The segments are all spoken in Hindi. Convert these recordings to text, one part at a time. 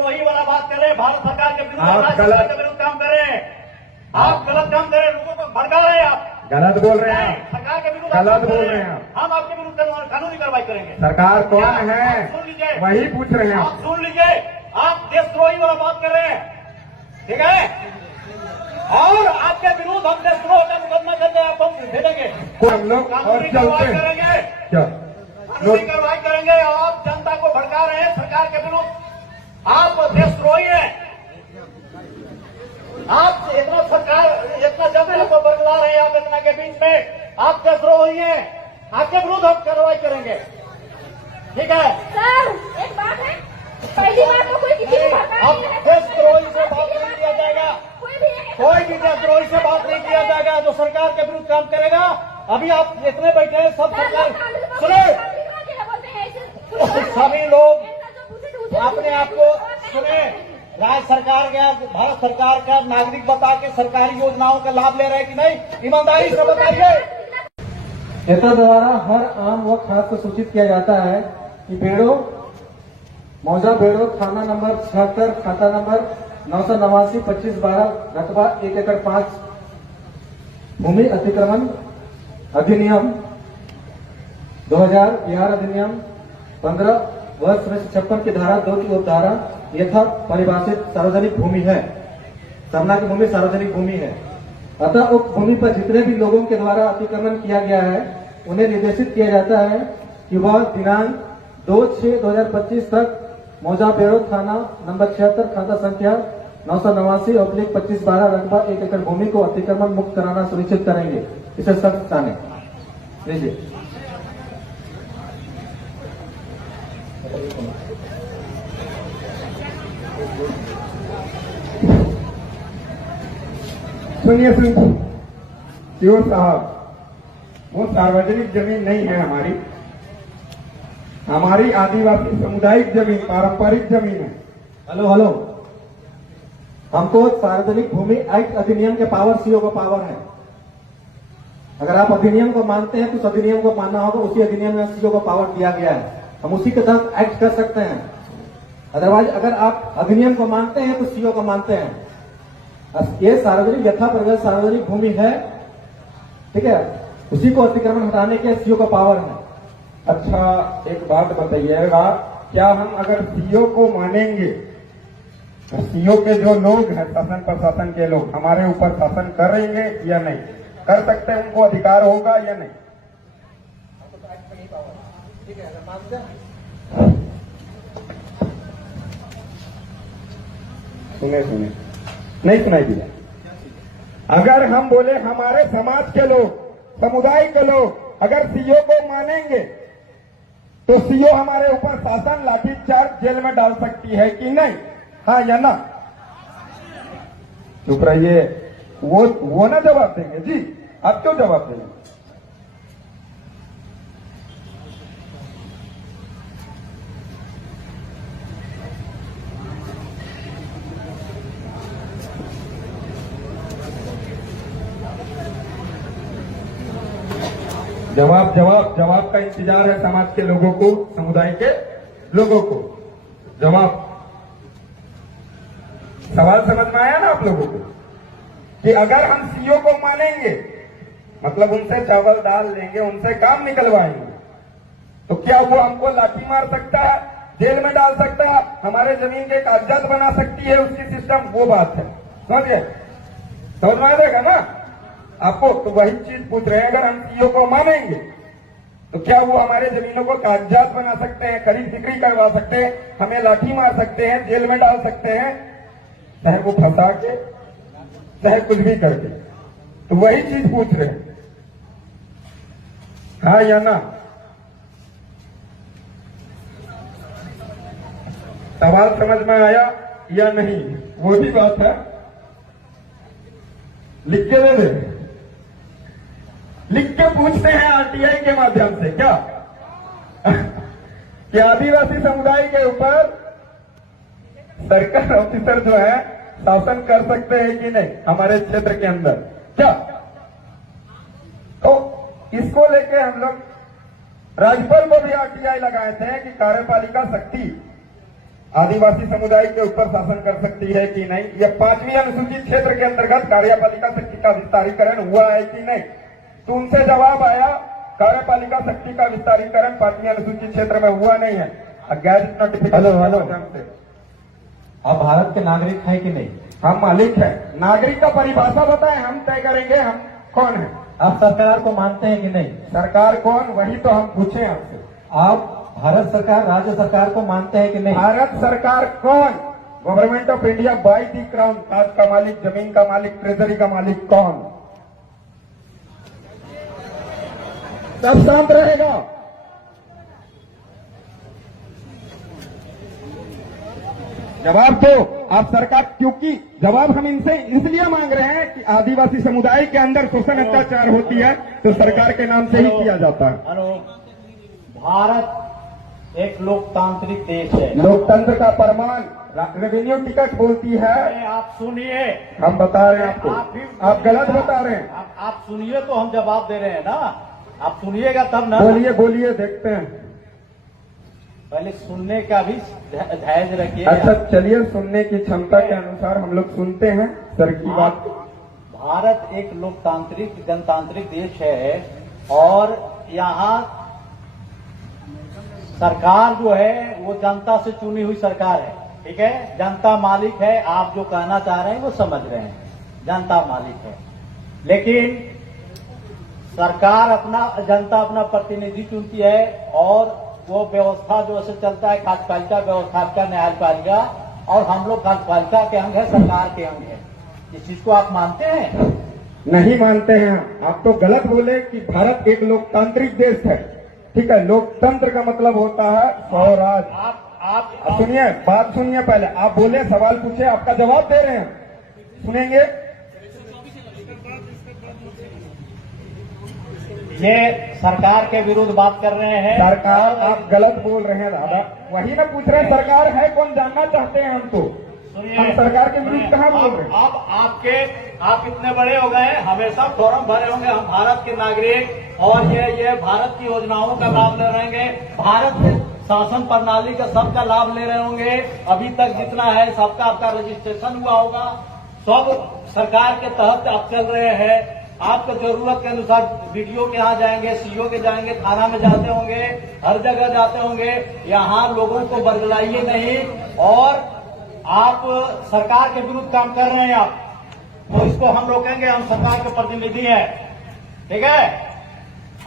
देशद्रोही वाला बात कर रहे हैं, भारत सरकार के विरुद्ध, आप राज्य सरकार के विरुद्ध काम कर रहे हैं। आप गलत काम कर रहे हैं, लोगों को भड़का रहे हैं। आप गलत बोल रहे हैं, सरकार के विरुद्ध गलत बोल रहे हैं। हम आपके विरुद्ध कानूनी कार्रवाई करेंगे। सरकार कौन है सुन लीजिए, वही पूछ रहे हैं। आप सुन लीजिए, आप देशद्रोही वाला बात कर रहे हैं, ठीक है? और आपके विरुद्ध हम देशद्रोह का मुकदमा करके आपको भेजेंगे, हम लोग और कानूनी चलते कार्रवाई हैं करेंगे, क्या कानूनी कार्रवाई करेंगे। आप जनता को भड़का रहे हैं सरकार के विरुद्ध, आप देशद्रोही हैं। आप इतना सरकार, इतना जनता को बरगला रहे हैं, आप इतना के बीच में आप देशद्रोही हैं। आपके विरुद्ध हम कार्रवाई करेंगे, ठीक है? सर एक बात है, पहली बार तो कोई किसी को भड़का अब नहीं है। देशद्रोही से बात नहीं किया जाएगा, कोई भी देशद्रोही से बात नहीं किया जाएगा जो सरकार के विरुद्ध काम करेगा। अभी आप इतने बैठे हैं, सब सरकार सुने, सभी लोग अपने आप को सुने, राज्य सरकार का, भारत सरकार का नागरिक बता के सरकारी योजनाओं का लाभ ले रहे हैं कि नहीं, ईमानदारी से बताइए। क्षेत्र द्वारा हर आम व खास को सूचित किया जाता है कि बेड़ो मौजा बेड़ो थाना नंबर 76 खाता नंबर 989 2512 रकबा 1 एकड़ 5 भूमि अतिक्रमण अधिनियम 2011 अधिनियम 15 वर्ष 56 की धारा 2 की उपधारा यथा परिभाषित सार्वजनिक भूमि है। सरना की भूमि सार्वजनिक भूमि है। अतः उक्त भूमि पर जितने भी लोगों के द्वारा अतिक्रमण किया गया है उन्हें निर्देशित किया जाता है कि वह दिनांक 2/6/2025 तक मौजा बेड़ो थाना नंबर 76 खाता संख्या 989/2512 रकबा 1 एकड़ भूमि को अतिक्रमण मुक्त कराना सुनिश्चित करेंगे। इसे सख्त जाने लीजिए। सुनिए सीओ साहब, वो सार्वजनिक जमीन नहीं है हमारी, हमारी आदिवासी सामुदायिक जमीन, पारंपरिक जमीन है। हेलो, हमको सार्वजनिक भूमि एक्ट अधिनियम के पावर सीओ का पावर है। अगर आप अधिनियम को मानते हैं तो उस अधिनियम को मानना होगा, उसी अधिनियम में सीओ को पावर दिया गया है, हम उसी के तहत एक्ट कर सकते हैं। अदरवाइज अगर आप अधिनियम को मानते हैं तो सीओ को मानते हैं। ये सार्वजनिक यथा परिभाषित सार्वजनिक भूमि है, ठीक है, उसी को अतिक्रमण हटाने के सीओ का पावर है। अच्छा एक बात बताइएगा, क्या हम अगर सीओ को मानेंगे, सीओ के जो लोग हैं शासन प्रशासन के लोग हमारे ऊपर शासन करेंगे या नहीं कर सकते, उनको अधिकार होगा या नहीं? सुने नहीं सुनाई दिया। अगर हम बोले हमारे समाज के लोग, समुदाय के लोग अगर सीओ को मानेंगे तो सीओ हमारे ऊपर शासन लाठीचार्ज जेल में डाल सकती है कि नहीं, हाँ या ना? चुप रहिए, वो ना जवाब देंगे जी, आप क्यों जवाब देंगे? जवाब का इंतजार है समाज के लोगों को, समुदाय के लोगों को। जवाब, सवाल समझ में आया ना आप लोगों को कि अगर हम सीओ को मानेंगे मतलब उनसे चावल दाल लेंगे, उनसे काम निकलवाएंगे, तो क्या वो हमको लाठी मार सकता है, जेल में डाल सकता है, हमारे जमीन के कागजात बना सकती है उसकी सिस्टम? वो बात है, समझ में आएगा ना आपको? तो वही चीज पूछ रहे हैं, अगर हम सीओ को मानेंगे तो क्या वो हमारे जमीनों को कागजात बना सकते हैं, खरीद बिक्री करवा सकते हैं, हमें लाठी मार सकते हैं, जेल में डाल सकते हैं, चाहे वो फंसा के चाहे कुछ भी करके? तो वही चीज पूछ रहे हैं, हाँ या ना? सवाल समझ में आया या नहीं? वो भी बात है, लिख के दे दे, लिख के पूछते हैं आरटीआई के माध्यम से क्या कि आदिवासी समुदाय के ऊपर सरकार ऑफिसर जो है शासन कर सकते हैं कि नहीं हमारे क्षेत्र के अंदर क्या? तो इसको लेके हम लोग राज्यपाल को भी आरटीआई लगाए थे कि कार्यपालिका शक्ति आदिवासी समुदाय के ऊपर शासन कर सकती है कि नहीं, यह 5वीं अनुसूचित क्षेत्र के अंतर्गत कार्यपालिका शक्ति का विस्तारीकरण हुआ है कि नहीं। तो उनसे जवाब आया कार्यपालिका शक्ति का विस्तारीकरण 5वीं अनुसूचित क्षेत्र में हुआ नहीं है। Gadget notification hello, hello. के माध्यम से आप भारत के नागरिक हैं कि नहीं? हम मालिक है। नागरिक का परिभाषा बताएं, हम तय करेंगे हम कौन है। आप सरकार को मानते हैं कि नहीं? सरकार कौन, वही तो हम पूछे आपसे। आप भारत सरकार, राज्य सरकार को मानते हैं कि नहीं? भारत सरकार कौन? Government of India by the crown. ताज का मालिक, जमीन का मालिक, ट्रेजरी का मालिक कौन? सब शांत रहेगा। जवाब दो आप सरकार, क्योंकि जवाब हम इनसे इसलिए मांग रहे हैं कि आदिवासी समुदाय के अंदर शोषण अत्याचार होती है तो सरकार के नाम से ही किया जाता है। हेलो, भारत एक लोकतांत्रिक देश है। लोकतंत्र का प्रमाण रेवेन्यू टिकट बोलती है। आप सुनिए, हम बता रहे हैं आपको, आप गलत बता रहे हैं। आप सुनिए तो हम जवाब दे रहे हैं ना, आप सुनिएगा तब ना। बोलिए बोलिए, देखते हैं। पहले सुनने का भी धैर्य रखिए। अच्छा चलिए, सुनने की क्षमता के अनुसार हम लोग सुनते हैं सर की बात। भारत एक लोकतांत्रिक जनतांत्रिक देश है और यहाँ सरकार जो है वो जनता से चुनी हुई सरकार है। ठीक है, जनता मालिक है। आप जो कहना चाह रहे हैं वो समझ रहे हैं, जनता मालिक है। लेकिन सरकार जनता अपना प्रतिनिधि चुनती है और वो व्यवस्था जो ऐसे चलता है, कार्यपालिका व्यवस्था, न्यायपालिका, और हम लोग कार्यपालिका के अंग है, सरकार के अंग है। इस चीज को आप मानते हैं? नहीं मानते हैं। आप तो गलत बोले कि भारत एक लोकतांत्रिक देश है। ठीक है, लोकतंत्र का मतलब होता है स्वराज। आप सुनिए, बात सुनिए। पहले आप बोले, सवाल पूछे, आपका जवाब दे रहे हैं, सुनेंगे। ये सरकार के विरुद्ध बात कर रहे हैं। सरकार, आप गलत बोल रहे हैं दादा। वही ना पूछ रहे हैं, सरकार है कौन, जानना चाहते हैं हम तो। हम सरकार के विरुद्ध कहाँ बोल रहे हैं? अब आप इतने बड़े हो गए, हमेशा फॉर्म भरे होंगे, हम भारत के नागरिक और ये भारत की योजनाओं का लाभ ले रहे होंगे, भारत शासन प्रणाली का सबका लाभ ले रहे होंगे। अभी तक जितना है सबका आपका रजिस्ट्रेशन हुआ होगा, सब सरकार के तहत आप चल रहे हैं। आपको जरूरत के अनुसार वीडियो के यहाँ जाएंगे, सीओ के जाएंगे, थाना में जाते होंगे, हर जगह जाते होंगे। यहाँ लोगों को बरगलाइए नहीं, और आप सरकार के विरुद्ध काम कर रहे हैं आप, तो इसको हम लोग कहेंगे हम सरकार के प्रतिनिधि हैं। ठीक है,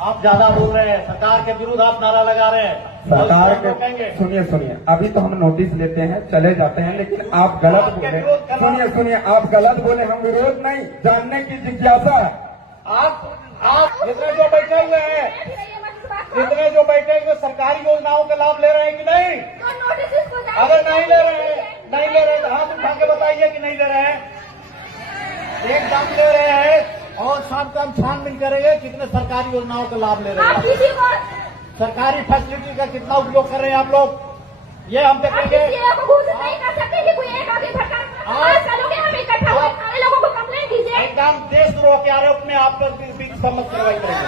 आप ज्यादा बोल रहे हैं, सरकार के विरुद्ध आप नारा लगा रहे हैं। सरकार के, सुनिए सुनिए, अभी तो हम नोटिस लेते हैं, चले जाते हैं, लेकिन आप गलत बोले। सुनिए सुनिए, आप गलत बोले, हम विरोध नहीं, जानने की जिज्ञासा है। आप इतने जो बैठे हुए हैं, इतने जो बैठे हुए सरकारी योजनाओं का लाभ ले रहे हैं कि नहीं? अगर नहीं ले रहे हैं तो हाथ उठा के बताइए कि नहीं ले रहे हैं। एकदम ले रहे हैं, और साथ हम छानबीन करेंगे कितने सरकारी योजनाओं का लाभ ले रहे हैं, सरकारी फैसिलिटी का कितना उपयोग कर रहे हैं आप लोग, ये हम देखेंगे। एकदम देशद्रोह के आरोप में आप लोग सम्मत कार्रवाई करेंगे।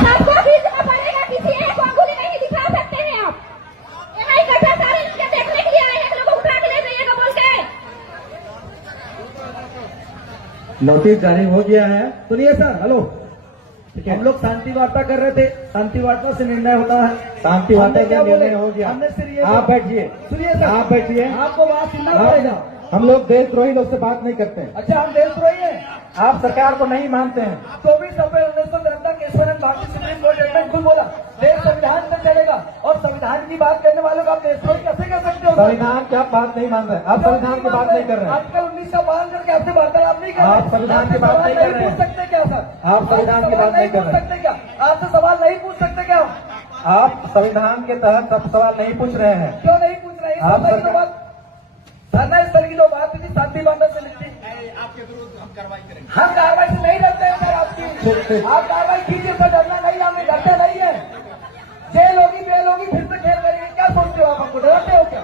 सबको खींचना पड़ेगा, किसी एक को अंगुली नहीं दिखा सकते हैं आप। ये इकट्ठा सारे लोग देखने के लिए आए हैं, लोगों को उठा के ले जाइएगा बोल के। नोटिस जारी हो गया है। सुनिए सर, हेलो, हम लोग शांति वार्ता कर रहे थे, शांति वार्ता से निर्णय होता है। शांति वार्ता का निर्णय हो गया। आप बैठिए, सुनिए सर, आप बैठिए, आपको बात सुनना पड़ेगा। हम लोग देशद्रोही लोग से बात नहीं करते हैं। अच्छा, हम देशद्रोही हैं? आप सरकार को नहीं मानते हैं? 24 अप्रैल 1973 केशवानंद भारतीय सुप्रीम कोर्ट जजमेंट खुद बोला, देश संविधान से चलेगा, और संविधान की बात करने वालों को आप देशद्रोही कैसे कर सकते हो? संविधान की आप बात नहीं मान रहे, आप संविधान की बात नहीं कर रहे हैं। आजकल 19 का पालन करके आपसे वार्तालाप नहीं कर रहे, आप संविधान की बात नहीं कर रहे हैं। पूछ सकते क्या सर? आप संविधान की बात नहीं कर रहे क्या? आपसे सवाल नहीं पूछ सकते क्या? आप संविधान के तहत सब सवाल नहीं पूछ रहे हैं। क्यों नहीं पूछ रहे हैं? आप धरना स्थल की जो बात थी शांति वार्ता से लिखी, आपके विरुद्ध हम कार्रवाई करेंगे। हम कार्रवाई से नहीं डरते हैं सर आपकी, आप कार्रवाई कीजिए सर, डरना नहीं, हमें डरते नहीं है। जेल होगी, बेल होगी, फिर से खेल करेंगे, क्या सोचते हो आप? हमको डरते हो क्या?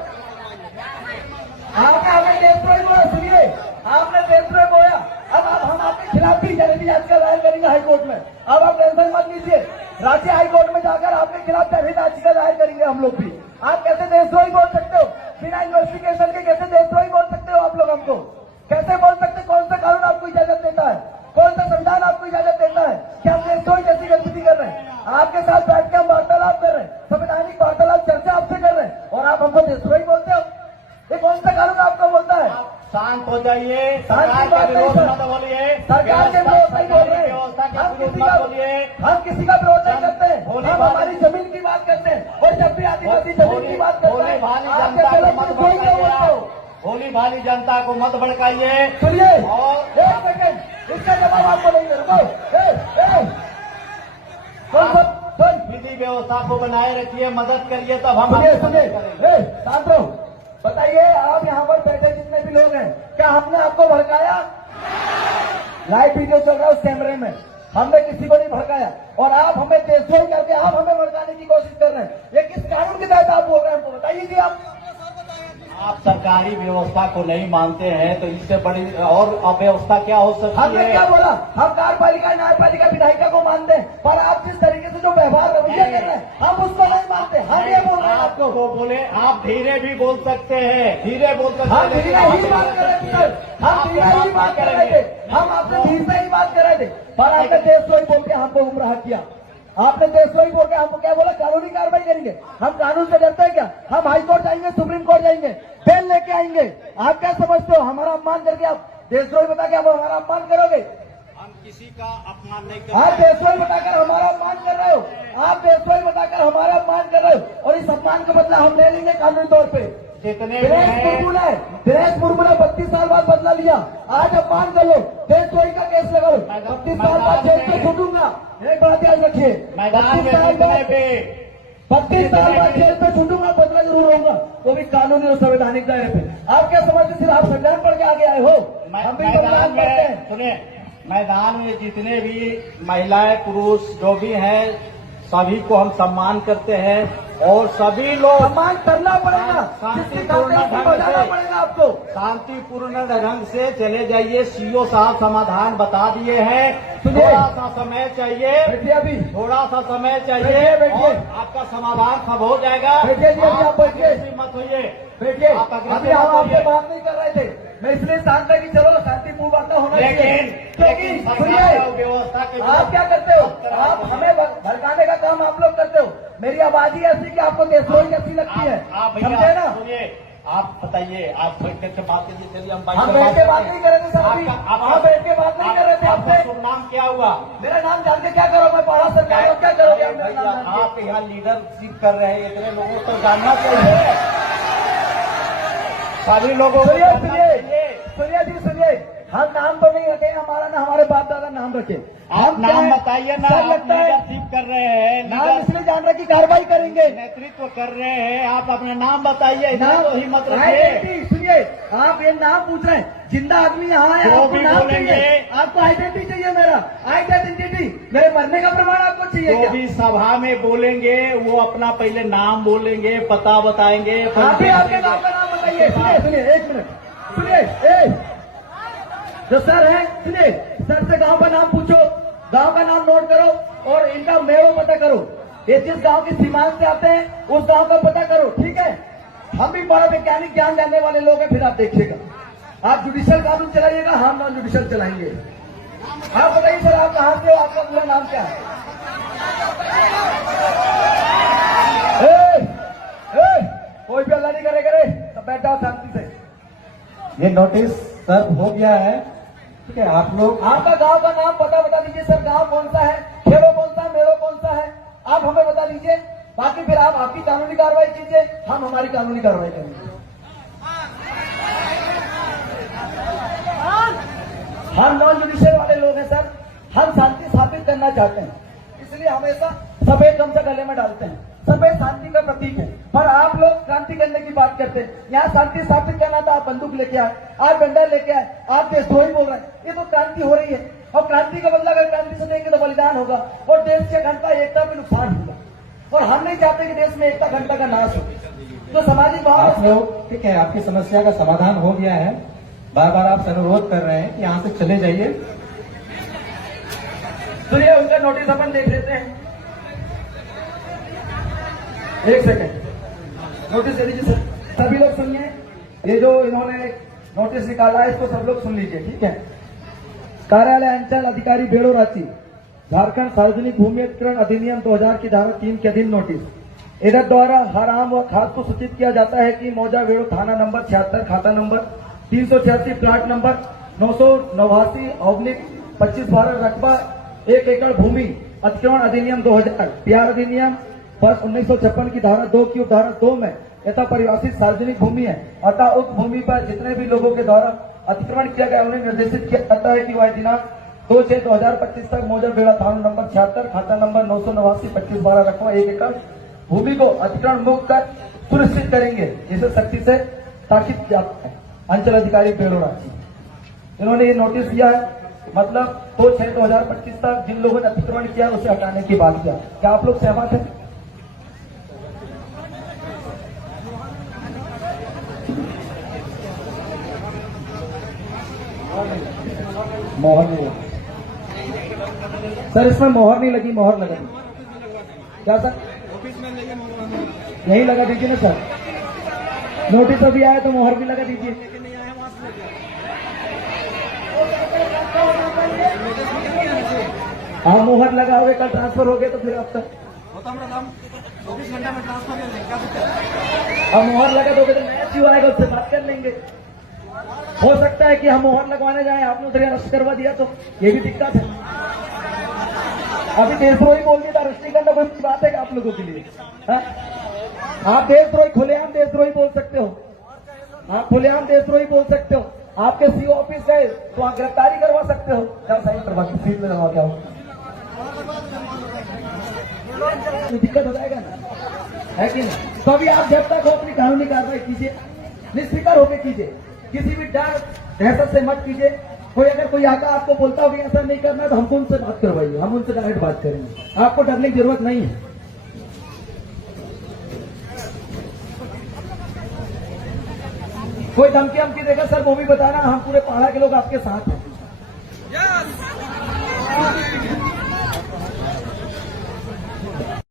आपने हमें देशद्रोही बोला, सुनिए, आपने देशद्रोही बोला, अब हम आपके खिलाफ भी जल्दी याचिका दायर करेंगे हाईकोर्ट में। अब आप टेंशन मत लीजिए, राज्य हाईकोर्ट में जाकर आपके खिलाफ जनहित याचिका दायर करेंगे हम लोग भी। आप कैसे देशद्रोही बोल सकते हो? बिना इन्वेस्टिगेशन के कैसे देशद्रोही बोल सकते हो आप लोग हमको? कैसे बोल सकते? कौन सा कानून आपको इजाजत देता है? कौन सा संविधान आपको इजाजत देता है कि हम देशद्रोही जैसी गतिविधि कर रहे हैं? आपके साथ बैठ के हम वार्तालाप कर रहे हैं, संवैधानिक वार्तालाप चर्चा आपसे कर रहे हैं, और आप हमको देशद्रोही बोलते हो? ये कौन सा कानून आपको बोलता है? शांत हो जाइए, शांत सरकार की बात के नहीं विरोध सर। मत बोलिए, सरकार के विरोध नहीं बोल रहे हैं। व्यवस्था के हम विरोध किसी मत का बोलिए। हम किसी का विरोध नहीं करते हैं। भोली हम भाली- हमारी जमीन की बात करते हैं, और जब भी आदिवासी जमीन की बात करते भोली हैं भाली आप जनता कैसे को लोग मत देशद्रोही क्यों बोलते हो? भड़काइए, भोली भाली जनता को मत भड़काइए। सुनिए, और एक सेकंड, इसका जवाब आपको नहीं दे रहा। सुन विधि व्यवस्था को बनाए रखिए, मदद करिए, तब हम सुनिए आपकी सुनिए, मदद करेंगे। शांत रहो। बताइए, आप यहाँ पर बैठे जितने भी लोग हैं, क्या हमने आपको भड़काया? लाइव वीडियो चल रहा है उस कैमरे में, हमने किसी को नहीं भड़काया, और आप हमें देशद्रोही करके आप हमें भड़काने की कोशिश कर रहे हैं। ये किस कानून के तहत आप बोल रहे हैं, हमको बताइए जी। आप सरकारी व्यवस्था को नहीं मानते हैं तो इससे बड़ी और अव्यवस्था क्या हो सकती हमने है? क्या बोला? हम कार्यपालिका न्यायपालिका विधायिका को मानते हैं, पर आप जिस तरीके से जो व्यवहार रवैया कर रहे हैं हम उसको नहीं मानते। हम ये बोल रहे हैं आपको। आपको बोले, आप धीरे भी बोल सकते हैं, धीरे बोल सकते हम हैं, धीरे ही बात कर रहे थे सर, हम धीरे ही बात कर रहे थे, हम आपसे धीरे से ही बात कर रहे थे, पर आपने देशद्रोही बोल के हमको गुमराह किया। आपने देशद्रोही बोल के हमको क्या बोला? कानूनी कार्रवाई करेंगे। हम कानून से डरते हैं क्या? हम हाई कोर्ट जाएंगे, सुप्रीम कोर्ट जाएंगे, बेल लेके आएंगे। आप क्या समझते हो? हमारा अपमान करके आप देशद्रोही बता के आप हमारा अपमान करोगे? हम किसी का अपमान नहीं आप करते। देशद्रोही बताकर हमारा अपमान कर रहे हो, आप देशद्रोही बताकर हमारा अपमान कर रहे हो, और इस अपमान का बदला हम ले लेंगे कानूनी तौर पे। जितने भी दिनेश हैं, मुर्मू ने 32 साल बाद बदला लिया, आज अपमान कर लो, देशद्रोही का केस लगा लो, 32 साल बाद जेल से छूटूंगा। एक बात याद रखिए, मैदान 32 में साल जितने बाद भी 32 साल बाद जेल से छूटूंगा, बदला जरूर होगा, वो भी कानूनी और संवैधानिक दायरे पे। आप क्या समझते? सिर्फ आप संविधान पढ़ के आगे आए हो? हम भी मैदान संविधान पढ़ते हैं। में सुनिए, मैदान में जितने भी महिलाएं पुरुष जो भी हैं सभी को हम सम्मान करते हैं, और सभी लोग सम्मान करना पड़ेगा, जिसके खाते उसको बजाना पड़ेगा आपको। शांतिपूर्ण ढंग से चले जाइए। सीओ साहब समाधान बता दिए हैं, सुनिए। थोड़ा सा समय चाहिए, बैठिए अभी, थोड़ा सा समय चाहिए, बैठिए। और आपका समाधान सब हो जाएगा। बैठिए जी, अभी आप बैठिए। अग्रेसिव मत होइए, देखिए आप अग्रेसिव अभी हम मत आपसे होइए। बात नहीं कर रहे थे, मैं इसलिए शांत है कि चलो शांतिपूर्ण वार्ता होना चाहिए। लेकिन सरकार सुनिए, और व्यवस्था के आप क्या करते हो? आप हमें भड़काने का काम आप लोग करते हो। मेरी आवाज ही ऐसी कि आपको देशद्रोही कैसी लगती है, आप समझे भैया ना? सुनिए, आप बताइए, आप बैठ के बात कीजिए। चलिए हम हम बैठ के बात नहीं कर रहे थे सर, अभी आप बैठ के बात नहीं कर रहे थे आपका आपसे। शुभ नाम क्या हुआ? मेरा नाम जान के क्या करो? मैं पढ़ा सरकार को क्या करोगे आप मेरा नाम जान के? आप यहाँ लीडरशिप कर रहे हैं, इतने लोगों को जानना चाहिए, सभी लोगों को सुनिए जानना सुनिए चाहिए। सुनिए जी सुनिए, हम नाम तो नहीं रखे, हमारा ना हमारे बाप दादा नाम रखे। आप क्या नाम है? बताइए ना, सर आप लगता है लीडरशिप कर रहे हैं, नाम इसलिए जान रहे कि कार्रवाई करेंगे। नेतृत्व कर रहे हैं, आप अपना नाम बताइए, नाम तो हिम्मत रखिए। आइडेंटिटी सुनिए, आप ये नाम पूछ रहे हैं, जिंदा आदमी यहाँ है, जो आपको भी नाम बोलेंगे। चाहिए, आपको आइडेंटिटी चाहिए। मेरा आइडेंटिटी, मेरे मरने का प्रमाण आपको चाहिए जो क्या? भी सभा में बोलेंगे वो अपना पहले नाम बोलेंगे, पता बताएंगे। आप ही आपके गाँव का नाम बताइए। सुनिए सुनिए, एक मिनट सुनिए, जो सर है सुनिए, सर से गांव का नाम पूछो, गांव का नाम नोट करो, और इनका मेड़ो पता करो। ये जिस गांव की सीमांत से आते हैं उस गांव का पता करो, ठीक है? हम भी बड़ा वैज्ञानिक ज्ञान जानने वाले लोग हैं, फिर आप देखिएगा। आप जुडिशियल कानून चलाइएगा, हम नॉन जुडिशियल चलाएंगे। आप बताइए सर, आप कहाँ से हो? आपका पूरा नाम क्या है? कोई भी अल्लाह नहीं करे, सब बैठ जाओ शांति से। ये नोटिस सर्व हो गया है, ठीक है? आप लोग आपका गांव का नाम पता बता दीजिए सर, गांव कौन सा है, खेड़ो कौन सा है, मेड़ो कौन सा है, आप हमें बता दीजिए। बाकी फिर आप आपकी कानूनी कार्रवाई कीजिए, हम हमारी कानूनी कार्रवाई करेंगे। हम नॉन जुडिशियल वाले लोग हैं सर, हम शांति स्थापित करना चाहते हैं, इसलिए हमेशा सफेद गमछा गले में डालते हैं। सफेद शांति का प्रतीक है, पर आप लोग क्रांति करने की बात करते हैं। यहाँ शांति स्थापित करना था, आप बंदूक लेके आए, आप डंडा लेके आए, आप देशद्रोही बोल रहे हैं। ये तो क्रांति हो रही है, और क्रांति का बदला अगर क्रांति से देंगे तो बलिदान होगा, और देश की अखंडता एकता में नुकसान होगा, और हम नहीं चाहते कि देश में एकता अखंडता का नाश हो। तो सामाजिक आप भाव लोग, ठीक है, आपकी समस्या का समाधान हो गया है। बार बार आप अनुरोध कर रहे हैं कि यहाँ से चले जाइए। सुनिए, उनका नोटिस अपन देख लेते हैं। एक सेकंड नोटिस दे दीजिए सर। सभी लोग सुनिए, ये जो इन्होंने नोटिस निकाला है इसको सब लोग सुन लीजिए, ठीक है। कार्यालय अंचल अधिकारी बेड़ो रांची, झारखंड सार्वजनिक भूमि अधिग्रहण अधिनियम 2000 की धारा 3 के अधीन नोटिस। इधर द्वारा हर आम व खास को सूचित किया जाता है कि मौजा बेड़ो थाना नंबर 76, खाता नंबर 386, प्लाट नंबर 989/25/12, रकबा 1 एकड़ भूमि अतिक्रमण अधिनियम 2000, प्यार अधिनियम वर्ष 1956 की धारा 2 की धारा 2 में यथा परिभाषित सार्वजनिक भूमि है। अतः उक्त भूमि पर जितने भी लोगों के द्वारा अतिक्रमण किया गया उन्हें निर्देशित किया जाता है कि वह दिनांक 2/6/2025 तक मौजा बेड़ा थाना नंबर 76, खाता नंबर 989/25/12, रकबा 1 एकड़ भूमि को अतिक्रमण मुक्त कर सुनिश्चित करेंगे। इसे सख्ती से ताकीद किया है। अंचल अधिकारी बेड़ो रांची, इन्होंने ये नोटिस दिया है, मतलब 2/6/2025 तक जिन लोगों ने अतिक्रमण किया उसे हटाने की बात किया। क्या आप लोग सहमत हैं? मोहर नहीं लगी सर, इसमें मोहर नहीं लगी, मोहर लगा क्या सर? यही लगा दीजिए ना सर, नोटिस अभी आया तो मोहर भी लगा दीजिए। हाँ मोहर लगा हुए, कल ट्रांसफर हो गए तो फिर अब तक 24 घंटा में ट्रांसफर कर लेंगे। अब मोहर लगा दोगे तो नया क्यों आएगा, उससे बात कर लेंगे। हो सकता है कि हम मोहर लगवाने जाए, आपने उधर अरेस्ट करवा दिया तो ये भी दिक्कत है। अभी देशद्रोही बोल दिया, अरेस्ट करना कोई बात है आप लोगों के लिए? हा? आप देशद्रोही, खुलेआम देशद्रोही बोल सकते हो, आप खुलेआम देशद्रोही बोल सकते हो। आपके सीओ ऑफिस गए तो आप गिरफ्तारी करवा सकते हो, क्या सही करवा सीट में लगा क्या हो, दिक्कत हो जाएगा ना, है कि नहीं? तो अभी आप जब तक हो अपनी कानूनी कार्रवाई कीजिए, निष्फिक्र होकर कीजिए, किसी भी डर दहशत से मत कीजिए। कोई अगर कोई आका आपको बोलता हो कि ऐसा नहीं करना तो हमको उनसे बात करवाइए, हम उनसे डायरेक्ट बात करेंगे, आपको डरने की जरूरत नहीं है। कोई धमकी हमकी देगा सर वो भी बताना, हम पूरे पहाड़ा के लोग आपके साथ हैं।